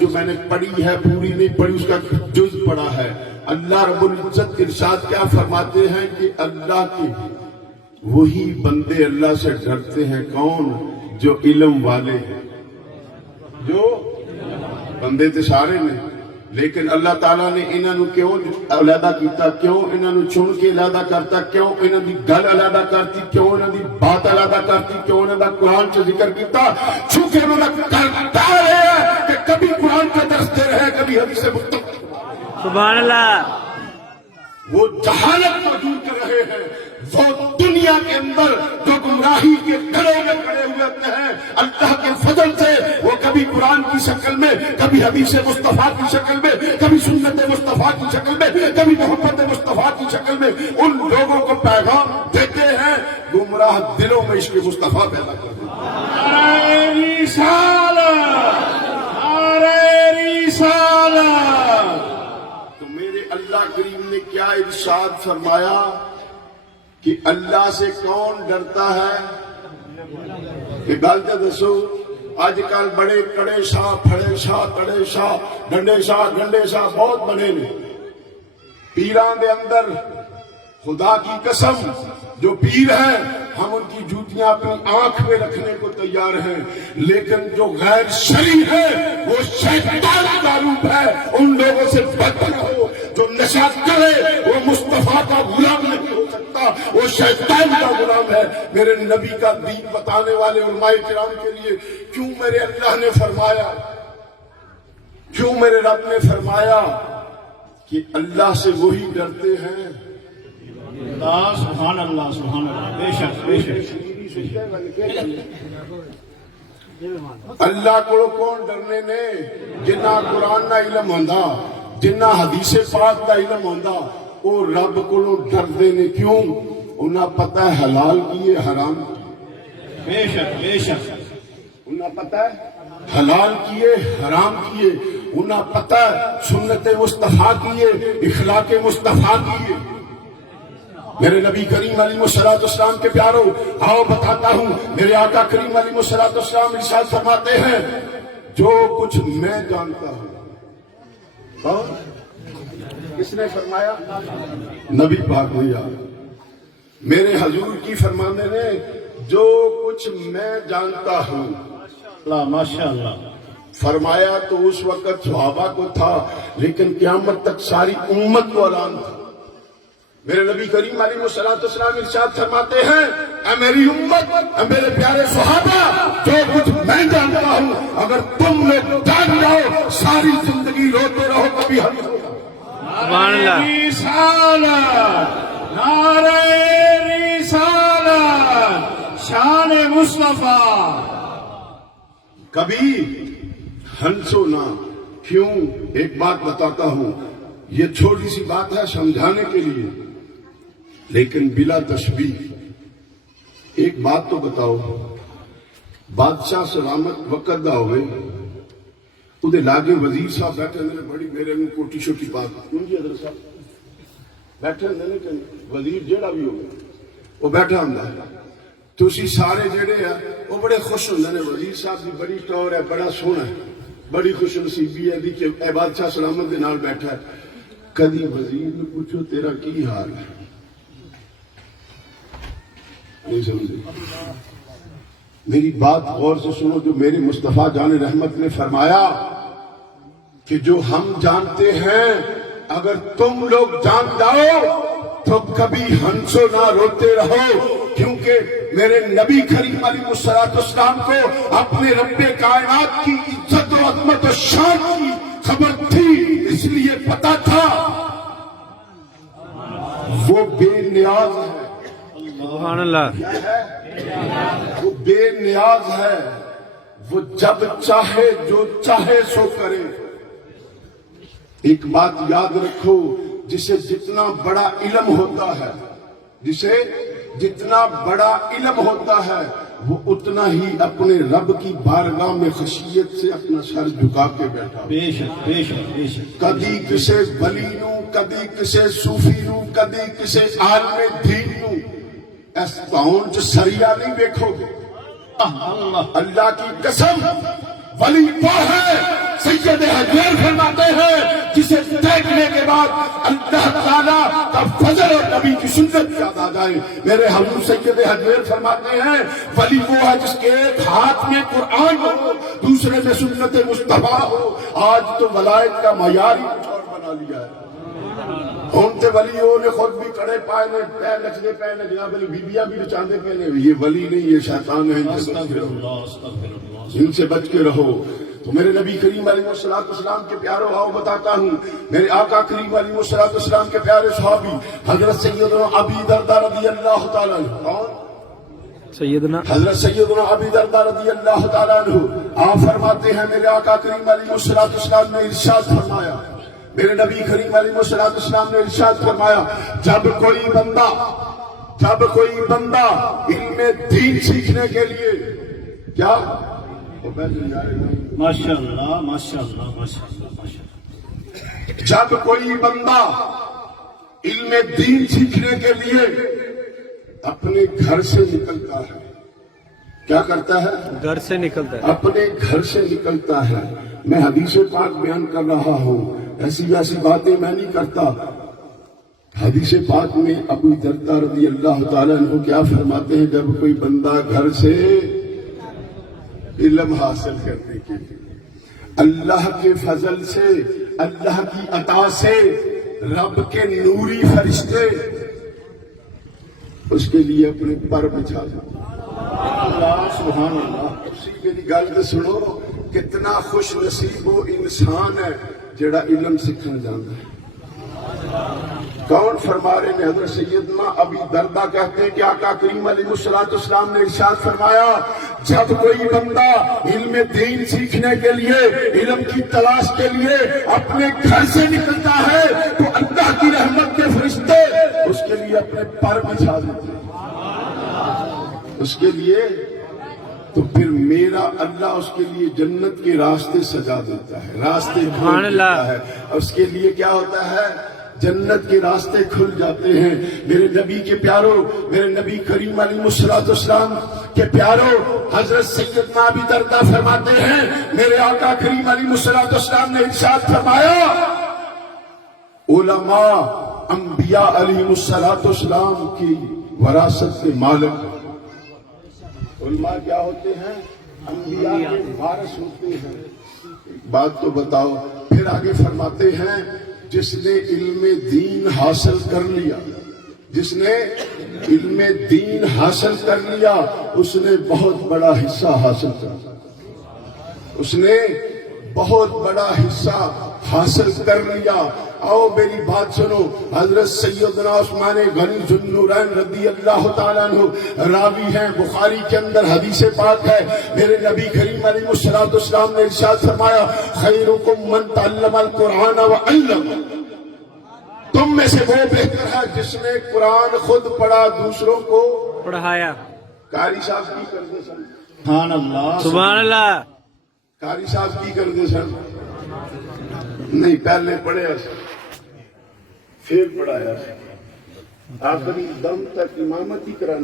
جو میں نے پڑھی ہے پوری نہیں پڑھی، اس کا جز پڑھا ہے۔ اللہ رب العزت ارشاد کیا فرماتے ہیں کہ اللہ کے وہی بندے اللہ سے ڈرتے ہیں، کون؟ جو علم والے ہیں۔ جو بندے تے سارے نے، لیکن اللہ تعالیٰ نے انہاں نو کیوں علیحدہ کیتا، کیوں انہاں نو چن کے علیحدہ کرتا، کیوں انہاں دی گل علیحدہ کرتی، کیوں انہاں دی بات علیحدہ کرتی، کیوں انہاں دا قرآن سے ذکر کیتا؟ چونکہ انہوں نے کرتا ہے کہ کبھی قرآن کا درس دے رہے ہیں، کبھی حدیث مصطفیٰ۔ سبحان اللہ۔ وہ جہالت کو دور کر رہے ہیں، وہ دنیا کے اندر جو گمراہی کے گڑھے میں کھڑے ہوئے ہیں، اللہ کے فضل سے وہ کبھی قرآن کی شکل میں، کبھی حدیث مصطفیٰ کی شکل میں، کبھی سنت مصطفیٰ کی شکل میں، کبھی محبت مصطفیٰ کی شکل میں ان لوگوں کو پیغام دیتے ہیں، گمراہ دلوں میں عشق مصطفیٰ پیدا کر دیتے ہیں۔ نعرہ رسالت، نعرہ رسالت۔ تو میرے اللہ کریم نے کیا ارشاد فرمایا کہ اللہ سے کون ڈرتا ہے؟ کہ گل تو دسو، اج کل بڑے کڑے شاہ، پھڑے شاہ، کڑے شاہ، ڈنڈے شاہ، گنڈے شاہ بہت بڑے نے۔ پیران دے اندر خدا کی قسم جو پیر ہیں، ہم ان کی جوتیاں اپنی آنکھ میں رکھنے کو تیار ہیں، لیکن جو غیر شرعی ہے وہ شیطان کا روپ ہے۔ ان لوگوں سے بچ رہو، جو نشہ کرے وہ مصطفیٰ کا غلام نہیں ہو سکتا، وہ شیطان کا غلام ہے۔ میرے نبی کا دین بتانے والے علماء کرام کے لیے کیوں میرے اللہ نے فرمایا، کیوں میرے رب نے فرمایا کہ اللہ سے وہی ڈرتے ہیں۔ اللہ سبحان اللہ، سبحان اللہ، بے شک بے شک۔ اللہ کو کون ڈرنے نے؟ جنہ قرآن کا علم ہوندا، جنہ حدیث پاک کا علم ہوندا، وہ رب کو ڈردے نے۔ کیوں؟ انہاں پتہ ہے حلال کیے حرام کیے، بے شک بے شک۔ انہاں پتہ ہے حلال کیے حرام کیے، انہاں پتہ ہے سنت مصطفیٰ کیے اخلاق مصطفیٰ کیے۔ میرے نبی کریم علیہ السلام کے پیارو، آؤ بتاتا ہوں، میرے آقا کریم علیہ السلام ارشاد فرماتے ہیں جو کچھ میں جانتا ہوں۔ کون؟ کس نے فرمایا؟ نبی پاک نے یاد، میرے حضور کی فرمانے نے جو کچھ میں جانتا ہوں۔ اللہ ماشاء اللہ۔ فرمایا تو اس وقت صحابہ کو تھا، لیکن قیامت تک ساری امت کو اعلان تھا۔ میرے نبی کریم علیہ السلام ارشاد فرماتے ہیں اے میری امت، اے میرے پیارے صحابہ، جو کچھ میں جانتا ہوں اگر تم لوگ جان جاؤ ساری زندگی روتے رہو، کبھی حل نہیں ہوگا۔ سبحان اللہ۔ رسالت، نعرہ رسالت، شان مصطفیٰ۔ کبھی ہنسو نہ۔ کیوں؟ ایک بات بتاتا ہوں، یہ چھوٹی سی بات ہے سمجھانے کے لیے، لیکن بلا تشبیہ۔ ایک بات تو بتاؤ، بادشاہ سلامت وقت دا ہوئے، اُدھے لاگے وزیر صاحب بیٹھے ہیں، بڑی میرے میں کوٹی شوٹی بات، کیوں جی حضرت صاحب بیٹھے ہیں، کہ وزیر جیڑا بھی ہوگا وہ بیٹھا ہوں ہے، تو اسی سارے جڑے ہیں وہ بڑے خوش ہوندے نے، وزیر صاحب دی بڑی ٹور ہے، بڑا سونا ہے، بڑی خوش نصیبی ہے کہ اے بادشاہ سلامت دے نال بیٹھا ہے۔ کدی وزیر نے پوچھو تیرا کی حال ہے؟ نہیں سمجھے؟ میری بات غور سے سنو، جو میرے مصطفیٰ جان رحمت نے فرمایا کہ جو ہم جانتے ہیں اگر تم لوگ جان جاؤ تو کبھی ہنسو نہ، روتے رہو، کیونکہ میرے نبی کریم علیہ السلام کو اپنے رب کائنات کی عزت و عظمت و شان کی خبر تھی، اس لیے پتا تھا وہ بے نیاز ہے۔ سبحان اللہ۔ کیا ہے؟ وہ بے نیاز ہے، وہ جب چاہے جو چاہے سو کرے۔ ایک بات یاد رکھو، جسے جتنا بڑا علم ہوتا ہے، جسے جتنا بڑا علم ہوتا ہے وہ اتنا ہی اپنے رب کی بارگاہ میں خشیت سے اپنا سر جھکا کے بیٹھا۔ بے شک بے شک بے شک۔ کدی کسے ولی نو، کدی کسے صوفی نو، کدی کسے عالم دین نو اس پاؤں چ سریا نہیں دیکھو گے۔ اللہ کی قسم ولی وہ ہے سید حجویر فرماتے ہیں جسے دیکھنے کے بعد اللہ تعالیٰ کا فضل اور نبی کی سنت یاد آ جائے. میرے حضور سید حجویر فرماتے ہیں ولی وہ ہے جس کے ایک ہاتھ میں قرآن ہو دوسرے میں سنت مصطفیٰ ہو. آج تو ولایت کا معیار ہی کچھ اور بنا لیا ہے. ہوں تے ولیوں نے خود بھی کڑے پائے نے پیر نچنے پے نے جناب علی بیبیاں بھی نچاندے پے نے. یہ ولی نہیں یہ شیطان ہے. ان سے بچ کے رہو. تو میرے نبی کریم علیہ السلام کے پیاروں آؤ بتاتا ہوں میرے آقا کریم علیہ السلام کے پیارے صحابی حضرت سیدنا ابی درداء رضی اللہ تعالیٰ عنہ. کون؟ سیدنا حضرت سیدنا ابی درداء رضی اللہ تعالیٰ عنہ. آپ فرماتے ہیں میرے آقا کریم علیہ السلام نے ارشاد فرمایا میرے نبی کریم علیہ السلام نے ارشاد فرمایا جب کوئی بندہ علم دین سیکھنے کے لیے کیا ماشاءاللہ ماشاءاللہ ماشاءاللہ ماشاءاللہ. جب کوئی بندہ علم دین سیکھنے کے لیے اپنے گھر سے نکلتا ہے کیا کرتا ہے؟ گھر سے نکلتا ہے. اپنے گھر سے نکلتا ہے. میں حدیث پاک بیان کر رہا ہوں ایسی ویسی باتیں میں نہیں کرتا. حدیث پاک میں ابو درداء رضی اللہ تعالیٰ عنہ کیا فرماتے ہیں جب کوئی بندہ گھر سے علم حاصل کرنے کے لیے اللہ کے فضل سے اللہ کی عطا سے رب کے نوری فرشتے اس کے لیے اپنے پر بچھا جاتے. اللہ سبحان اللہ. اسی میری گل تو سنو کتنا خوش نصیب وہ انسان ہے جڑا علم سیکھنا جانتا ہے. کون فرما رہے ہیں؟ حضرت سیدنا ابی درداء کہتے ہیں کہ آقا کریم علیہ السلام نے ارشاد فرمایا جب کوئی بندہ علم دین سیکھنے کے لیے علم کی تلاش کے لیے اپنے گھر سے نکلتا ہے تو اللہ کی رحمت کے فرشتے اس کے لیے اپنے پر بچھا دیتے ہیں. اس کے لیے تو پھر میرا اللہ اس کے لیے جنت کے راستے سجا دیتا ہے راستے کھول دیتا ہے. اور اس کے لیے کیا ہوتا ہے جنت کے راستے کھل جاتے ہیں. میرے نبی کے پیاروں میرے نبی کریم علیہ السلام کے پیاروں حضرت سیدنا ابی درداء فرماتے ہیں میرے آقا کریم علیہ السلام نے ارشاد فرمایا علماء انبیاء علیہ السلام کی وراثت کے مالک. علماء کیا ہوتے ہیں؟ انبیاء کے وارث ہوتے ہیں. بات تو بتاؤ. پھر آگے فرماتے ہیں جس نے علم دین حاصل کر لیا جس نے علم دین حاصل کر لیا اس نے بہت بڑا حصہ حاصل کر اس نے بہت بڑا حصہ حاصل کر لیا. آؤ میری بات سنو. حضرت سیدنا عثمان غنی ذو النورین رضی اللہ تعالیٰ عنہ راوی ہیں بخاری کے اندر حدیث پاک ہے. میرے نبی کریم علیہ السلام نے ارشاد فرمایا خیرکم من تعلم القرآن وعلم. تم میں سے وہ بہتر ہے جس نے قرآن خود پڑھا دوسروں کو پڑھایا. قاری صاحب کی کر دے سن. سبحان اللہ. سبحان اللہ. قاری صاحب کی کر دے سن. نہیں پہلے پڑھے پھر پڑھایا آخری دم تک امامت ہی کرانا.